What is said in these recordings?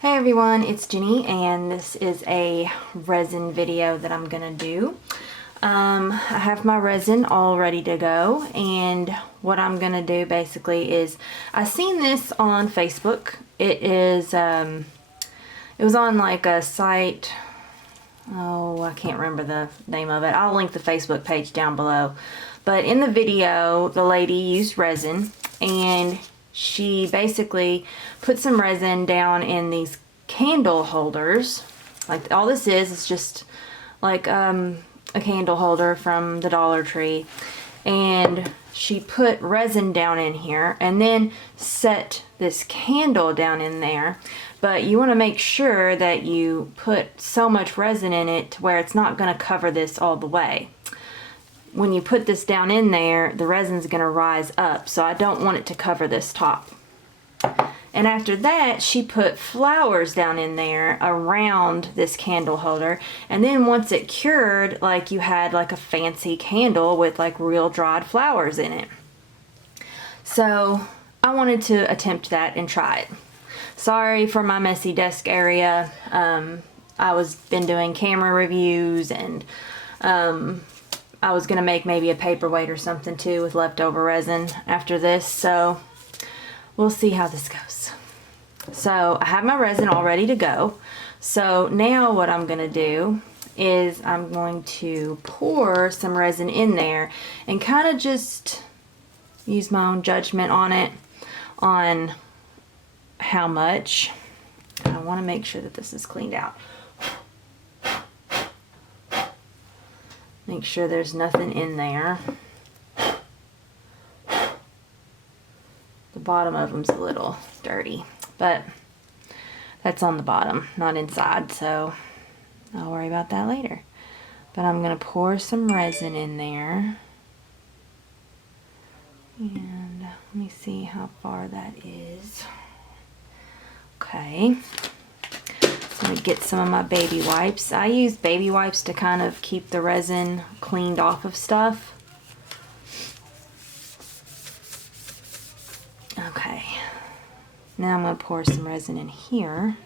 Hey everyone, it's Jenny and this is a resin video that I'm gonna do. I have my resin all ready to go, and what I'm gonna do basically is, I seen this on Facebook. It was on like a site, oh I can't remember the name of it. I'll link the Facebook page down below. But in the video, the lady used resin, and she basically put some resin down in these candle holders. Like, all this is just like a candle holder from the Dollar Tree, and she put resin down in here and then set this candle down in there. But you want to make sure that you put so much resin in it to where it's not going to cover this all the way. When you put this down in there, the resin's going to rise up, so I don't want it to cover this top. And after that, she put flowers down in there around this candle holder, and then once it cured, like you had like a fancy candle with like real dried flowers in it. So I wanted to attempt that and try it. Sorry for my messy desk area. I was been doing camera reviews, and I was gonna make maybe a paperweight or something too with leftover resin after this, so we'll see how this goes. So I have my resin all ready to go. So now what I'm gonna do is I'm going to pour some resin in there and kind of just use my own judgment on it, on how much. I want to make sure that this is cleaned out. Make sure there's nothing in there. The bottom of them's a little dirty, but that's on the bottom, not inside, so I'll worry about that later. But I'm gonna pour some resin in there, and let me see how far that is. Okay. Let me get some of my baby wipes. I use baby wipes to kind of keep the resin cleaned off of stuff. Okay. Now I'm going to pour some resin in here.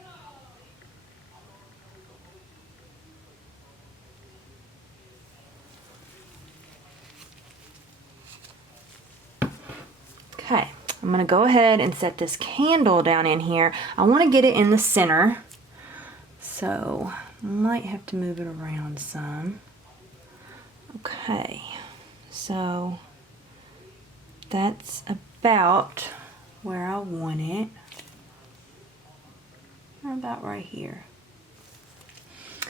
Okay. I'm going to go ahead and set this candle down in here. I want to get it in the center, so I might have to move it around some. Okay, so that's about where I want it. Or about right here.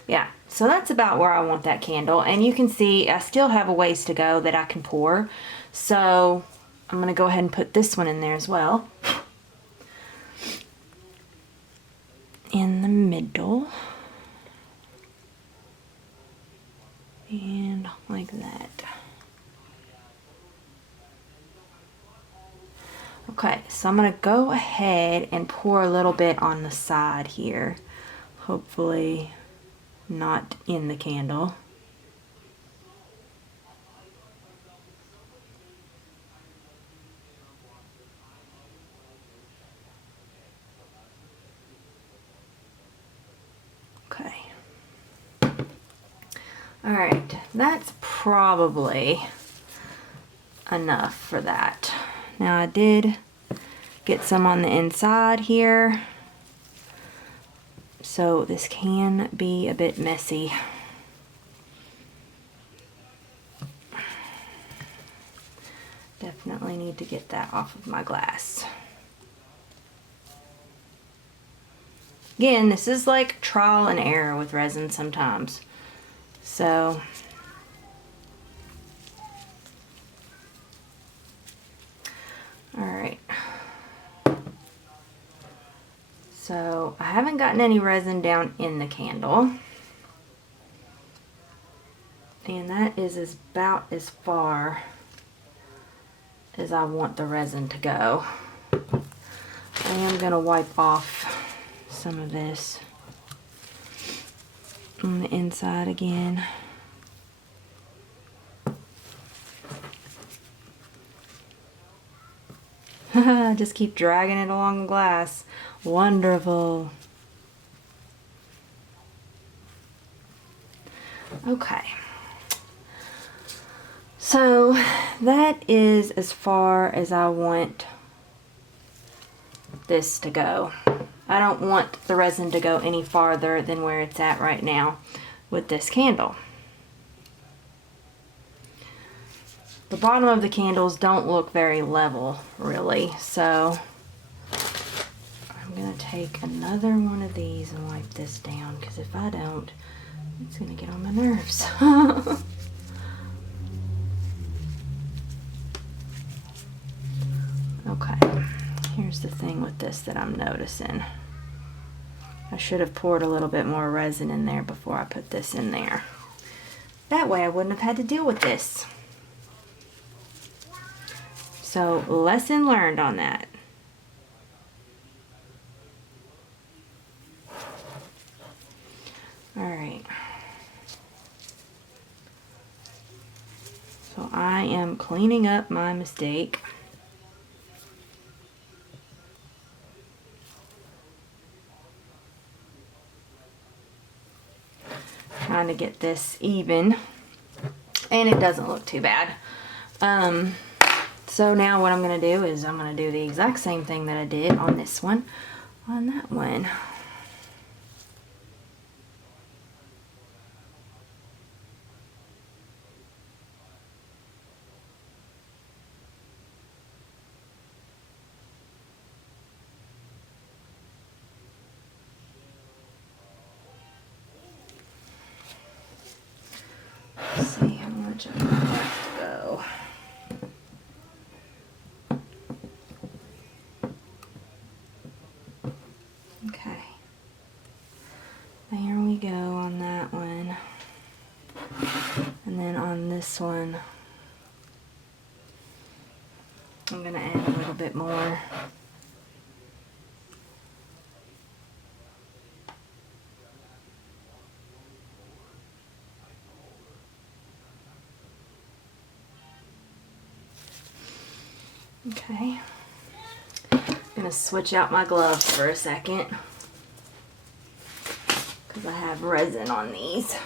Yeah, so that's about where I want that candle. And you can see I still have a ways to go that I can pour. So I'm going to go ahead and put this one in there as well. In the middle. And like that. Okay, so I'm going to go ahead and pour a little bit on the side here. Hopefully not in the candle. Okay. Alright, that's probably enough for that. Now I did get some on the inside here, so this can be a bit messy. Definitely need to get that off of my glass. Again, this is like trial and error with resin sometimes. So alright. So I haven't gotten any resin down in the candle. And that is about as far as I want the resin to go. I am going to wipe off some of this on the inside again. Just keep dragging it along the glass. Wonderful. Okay. So that is as far as I want this to go. I don't want the resin to go any farther than where it's at right now with this candle. The bottom of the candles don't look very level, really, so I'm going to take another one of these and wipe this down, because if I don't, it's going to get on my nerves. Okay, here's the thing with this that I'm noticing. I should have poured a little bit more resin in there before I put this in there. That way I wouldn't have had to deal with this. So, lesson learned on that. Alright. So I am cleaning up my mistake. Trying to get this even. And it doesn't look too bad. So now what I'm going to do is I'm going to do the exact same thing that I did on this one, on that one. Let's see how much I've got left to go. Okay, there we go on that one, and then on this one I'm going to add a little bit more. Okay, I'm going to switch out my gloves for a second because I have resin on these.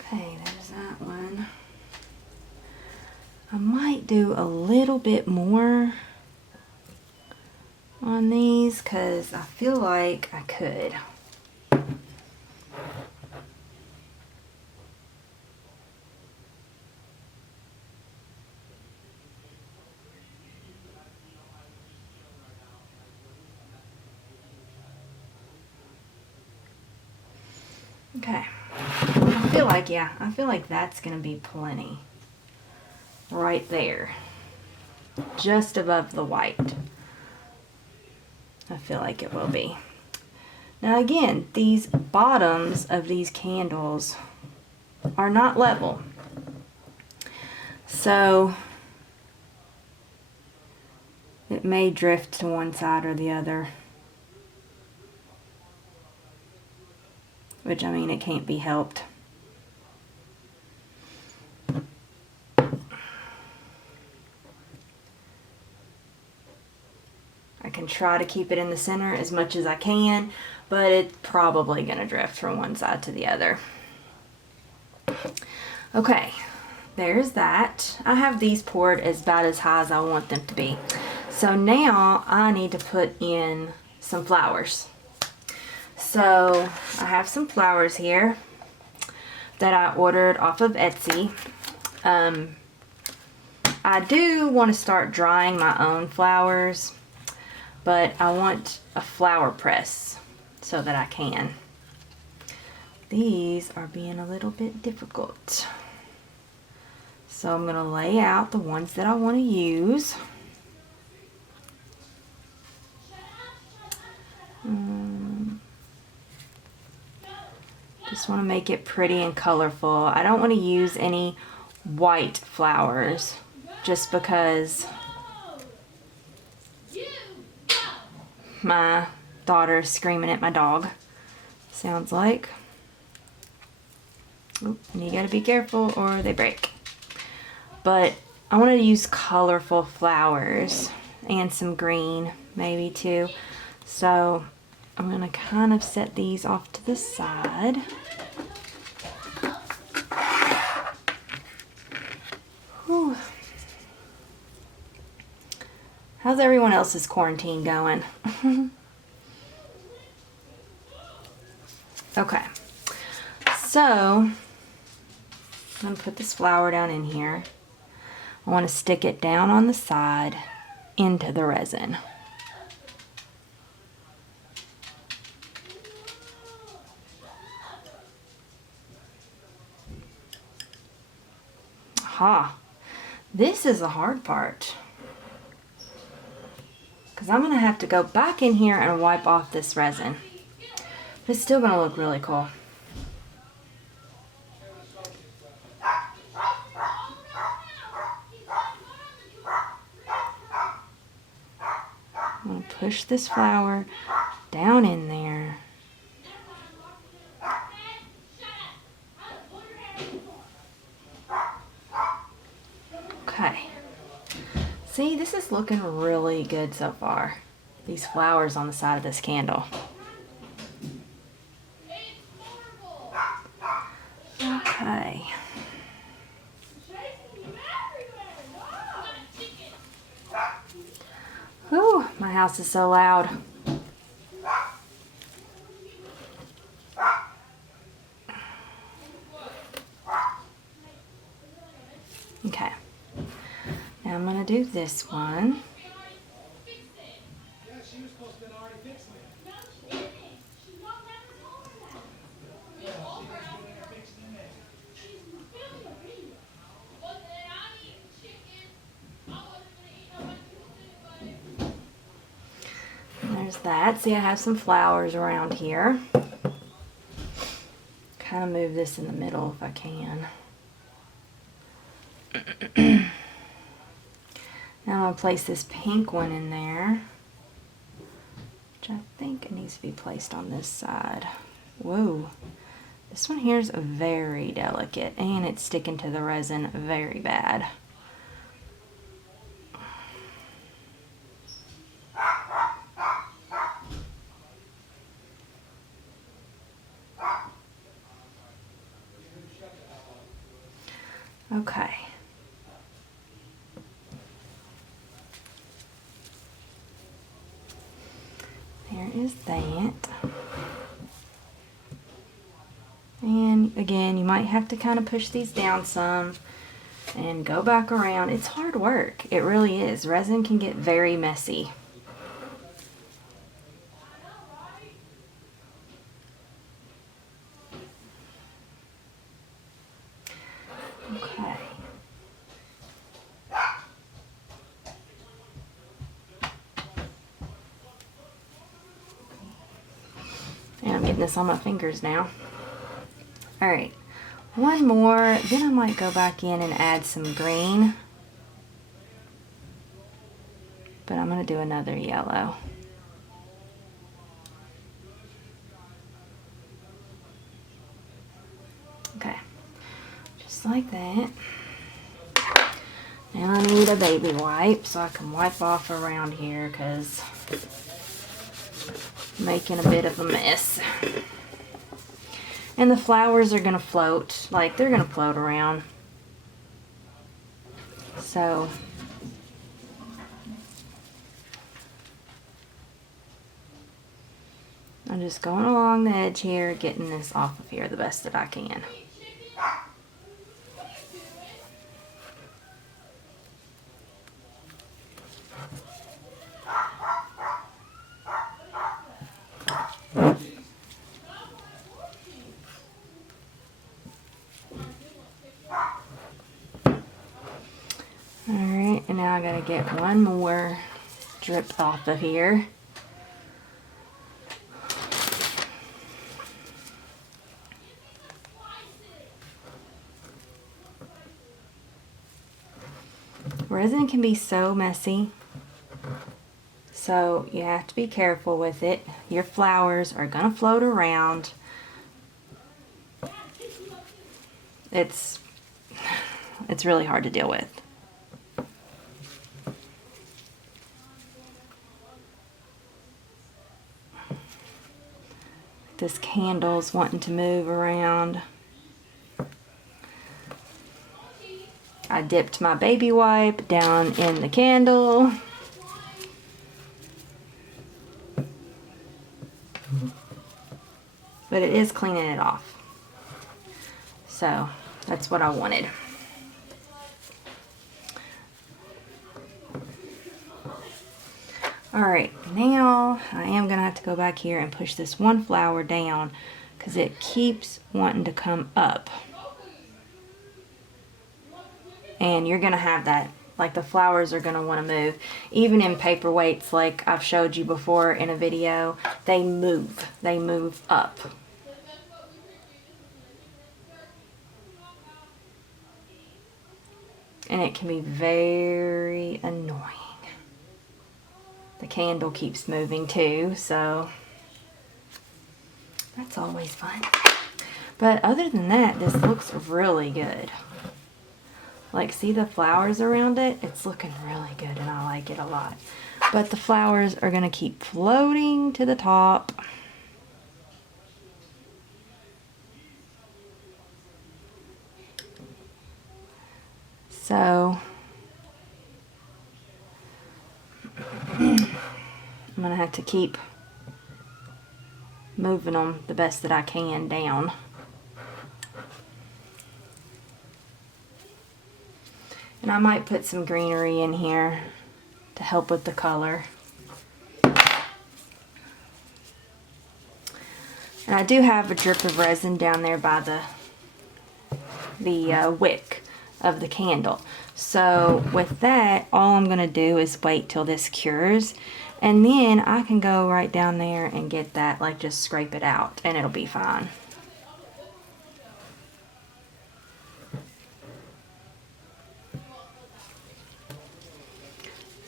Okay, there's that one. I might do a little bit more on these because I feel like I could. Okay, I feel like that's gonna be plenty right there, just above the white. I feel like it will be. Now again, these bottoms of these candles are not level, so it may drift to one side or the other, which, I mean, it can't be helped. I can try to keep it in the center as much as I can, but it's probably going to drift from one side to the other. Okay, there's that. I have these poured about as high as I want them to be. So now I need to put in some flowers. So I have some flowers here that I ordered off of Etsy. I do want to start drying my own flowers, but I want a flower press so that I can. These are being a little bit difficult. So I'm going to lay out the ones that I want to use. Just want to make it pretty and colorful. I don't want to use any white flowers just because my daughter is screaming at my dog, sounds like. Oop, and you gotta be careful or they break. But I want to use colorful flowers and some green maybe too. So I'm gonna kind of set these off to the side. Whew. How's everyone else's quarantine going? Okay, so I'm gonna put this flower down in here. I want to stick it down on the side into the resin. Aha, this is the hard part, because I'm gonna have to go back in here and wipe off this resin. But it's still gonna look really cool. I'm gonna push this flower down in there. Okay. See, this is looking really good so far. These flowers on the side of this candle. Okay. Whew, my house is so loud. Okay. Now I'm gonna do this one. There's that. See, I have some flowers around here. Kind of move this in the middle if I can. Now I'm going to place this pink one in there, which I think it needs to be placed on this side. Whoa. This one here is very delicate, and it's sticking to the resin very bad. Okay. There is that. And again, you might have to kind of push these down some and go back around. It's hard work. It really is. Resin can get very messy. Okay. And I'm getting this on my fingers now. All right, one more, then I might go back in and add some green. But I'm gonna do another yellow. Okay, just like that. Now I need a baby wipe so I can wipe off around here because I'm making a bit of a mess. And the flowers are gonna float, like they're gonna float around. So I'm just going along the edge here, getting this off of here the best that I can. Alright, and now I gotta get one more drip off of here. Resin can be so messy, so you have to be careful with it. Your flowers are gonna float around. it's really hard to deal with. This candle's wanting to move around. I dipped my baby wipe down in the candle. But it is cleaning it off. So that's what I wanted. Alright, now I am going to have to go back here and push this one flower down because it keeps wanting to come up. And you're going to have that, like the flowers are going to want to move. Even in paperweights, like I've showed you before in a video, they move. They move up. And it can be very annoying. The candle keeps moving too, so that's always fun. But other than that, this looks really good. Like, see the flowers around it? It's looking really good and I like it a lot. But the flowers are going to keep floating to the top. So I'm going to have to keep moving them the best that I can down. And I might put some greenery in here to help with the color. And I do have a drip of resin down there by the wick of the candle. So with that, all I'm going to do is wait till this cures. And then I can go right down there and get that, like just scrape it out and it'll be fine.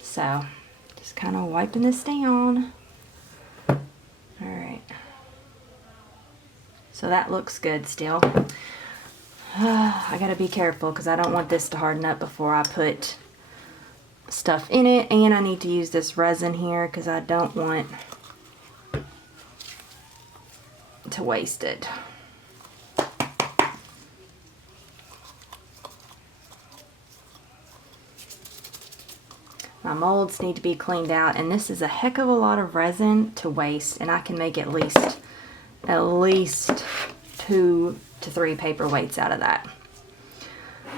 So, just kind of wiping this down. Alright. So that looks good still. I gotta be careful because I don't want this to harden up before I put stuff in it. And I need to use this resin here because I don't want to waste it. My molds need to be cleaned out, and this is a heck of a lot of resin to waste, and I can make at least 2 to 3 paperweights out of that.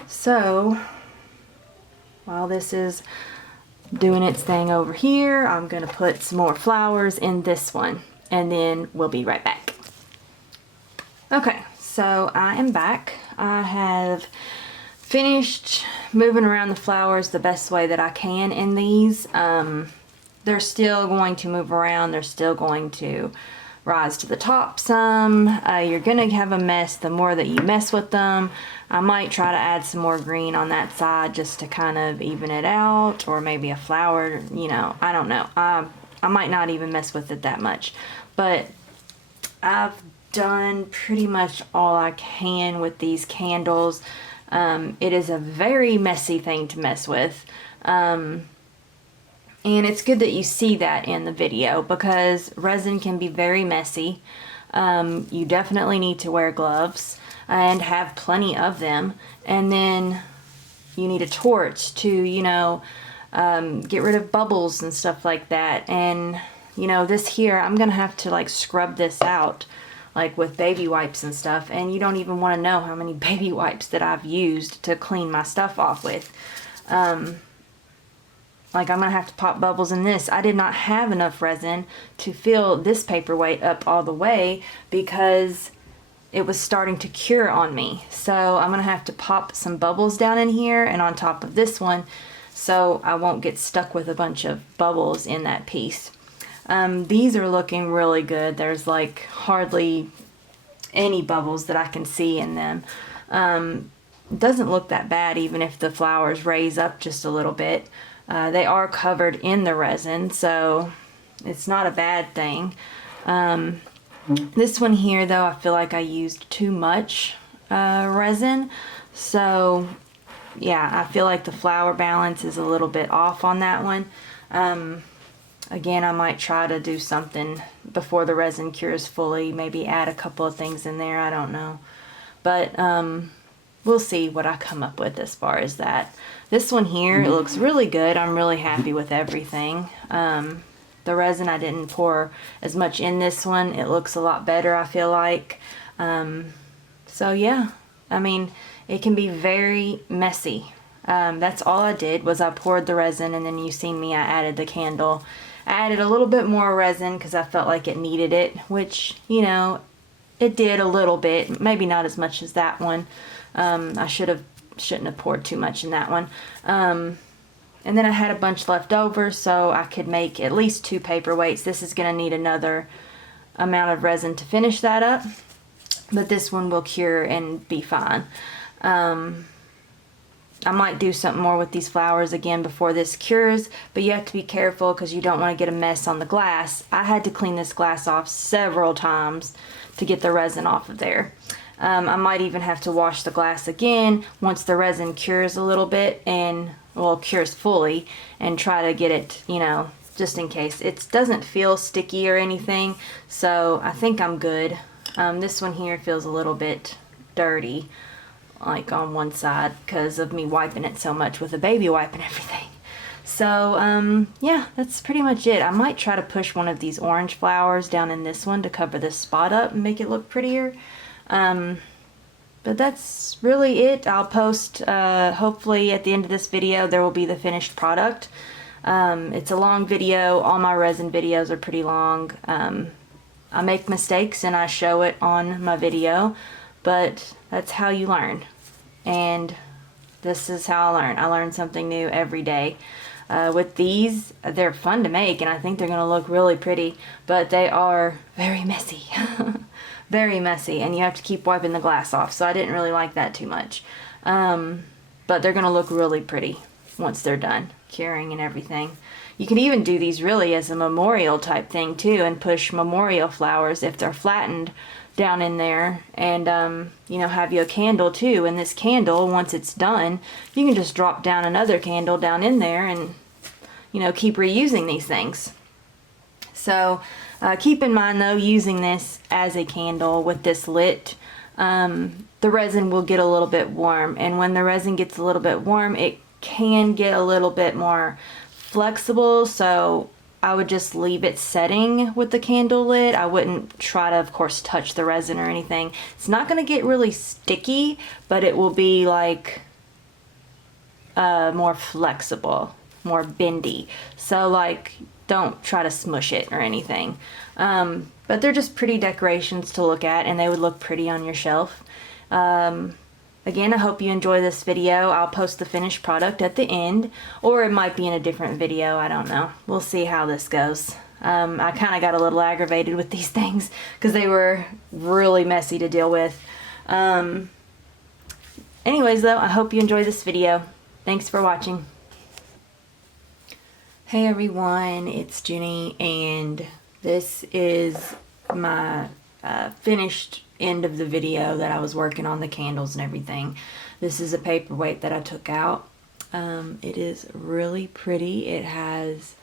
So while this is doing its thing over here, I'm going to put some more flowers in this one, and then we'll be right back. Okay, so I am back. I have finished moving around the flowers the best way that I can in these. They're still going to move around. They're still going to rise to the top some. You're going to have a mess the more that you mess with them. I might try to add some more green on that side just to kind of even it out, or maybe a flower, you know, I don't know. I might not even mess with it that much, but I've done pretty much all I can with these candles. It is a very messy thing to mess with. And it's good that you see that in the video because resin can be very messy. You definitely need to wear gloves and have plenty of them. And then you need a torch to, you know, get rid of bubbles and stuff like that. And, you know, this here, I'm going to have to like scrub this out, like with baby wipes and stuff, and you don't even want to know how many baby wipes that I've used to clean my stuff off with. Like I'm gonna have to pop bubbles in this. I did not have enough resin to fill this paperweight up all the way because it was starting to cure on me. So I'm gonna have to pop some bubbles down in here and on top of this one so I won't get stuck with a bunch of bubbles in that piece. These are looking really good. There's like hardly any bubbles that I can see in them. Doesn't look that bad even if the flowers raise up just a little bit. They are covered in the resin, so it's not a bad thing. This one here though, I feel like I used too much resin. So yeah, I feel like the flower balance is a little bit off on that one. Again, I might try to do something before the resin cures fully, maybe add a couple of things in there, I don't know. But we'll see what I come up with as far as that. This one here, it looks really good. I'm really happy with everything. The resin, I didn't pour as much in this one. It looks a lot better, I feel like. So yeah, I mean, it can be very messy. That's all I did was I poured the resin, and then you seen me, I added the candle. I added a little bit more resin because I felt like it needed it, which, you know, it did a little bit, maybe not as much as that one. I shouldn't have poured too much in that one. And then I had a bunch left over, so I could make at least 2 paperweights. This is going to need another amount of resin to finish that up, but this one will cure and be fine. I might do something more with these flowers again before this cures, but you have to be careful because you don't want to get a mess on the glass. I had to clean this glass off several times to get the resin off of there. I might even have to wash the glass again once the resin cures a little bit and, well, cures fully, and try to get it, you know, just in case. It doesn't feel sticky or anything, so I think I'm good. This one here feels a little bit dirty, like on one side, because of me wiping it so much with a baby wipe and everything. So yeah, that's pretty much it. I might try to push one of these orange flowers down in this one to cover this spot up and make it look prettier. But that's really it. I'll post, hopefully at the end of this video, there will be the finished product. It's a long video. All my resin videos are pretty long. I make mistakes and I show it on my video, but that's how you learn. And this is how I learn. I learn something new every day. With these, they're fun to make, and I think they're going to look really pretty, but they are very messy. Very messy, and you have to keep wiping the glass off, so I didn't really like that too much. But they're going to look really pretty once they're done curing and everything. You can even do these really as a memorial type thing too, and push memorial flowers if they're flattened down in there, and you know, have you a candle too. And this candle, once it's done, you can just drop down another candle down in there and, you know, keep reusing these things. So keep in mind though, using this as a candle with this lit, the resin will get a little bit warm, and when the resin gets a little bit warm, it can get a little bit more flexible, so I would just leave it setting with the candle lit. I wouldn't try to, of course, touch the resin or anything. It's not going to get really sticky, but it will be like more flexible, more bendy. So like, don't try to smush it or anything. But they're just pretty decorations to look at, and they would look pretty on your shelf. Again, I hope you enjoy this video. I'll post the finished product at the end, or it might be in a different video. I don't know. We'll see how this goes. I kind of got a little aggravated with these things because they were really messy to deal with. Anyways, though, I hope you enjoy this video. Thanks for watching. Hey everyone, it's Jenny, and this is my finished end of the video that I was working on the candles and everything. This is a paperweight that I took out. It is really pretty. It has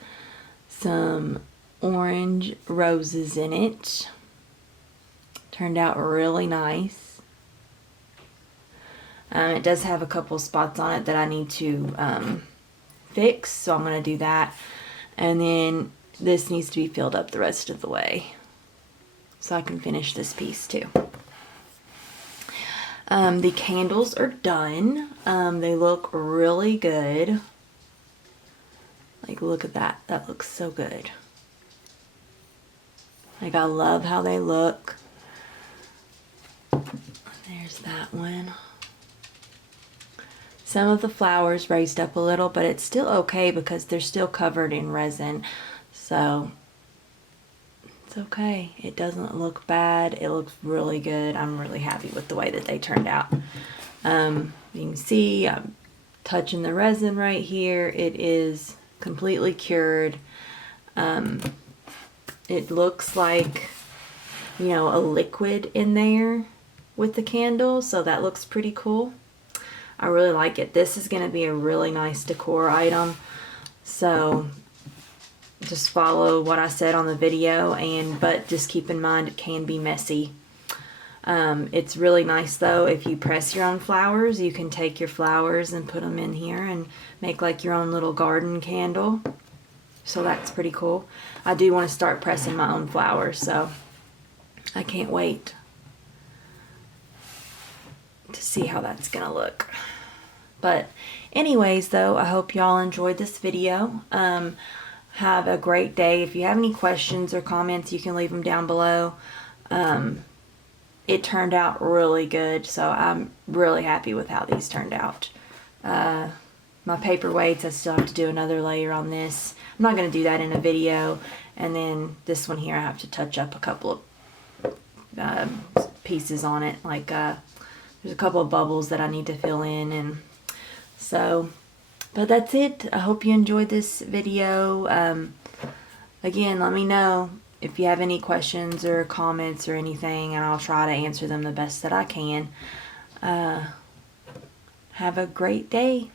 some orange roses in it. Turned out really nice. It does have a couple spots on it that I need to fix, so I'm going to do that. And then this needs to be filled up the rest of the way, so I can finish this piece too. The candles are done. They look really good. Like, look at that. That looks so good. Like, I love how they look. There's that one. Some of the flowers raised up a little, but it's still okay because they're still covered in resin. So it's okay. It doesn't look bad. It looks really good. I'm really happy with the way that they turned out. You can see I'm touching the resin right here. It is completely cured. It looks like, you know, a liquid in there. with the candle, so that looks pretty cool. I really like it. This is going to be a really nice decor item, so just follow what I said on the video, but just keep in mind it can be messy. It's really nice though if you press your own flowers. You can take your flowers and put them in here and make like your own little garden candle, so that's pretty cool. I do want to start pressing my own flowers, so I can't wait to see how that's gonna look. But anyways though, I hope y'all enjoyed this video. Have a great day. If you have any questions or comments, you can leave them down below. It turned out really good, so I'm really happy with how these turned out. My paperweights, I still have to do another layer on this. I'm not going to do that in a video. And then this one here, I have to touch up a couple of pieces on it. Like there's a couple of bubbles that I need to fill in, and so. But that's it. I hope you enjoyed this video. Again, let me know if you have any questions or comments or anything, and I'll try to answer them the best that I can. Have a great day.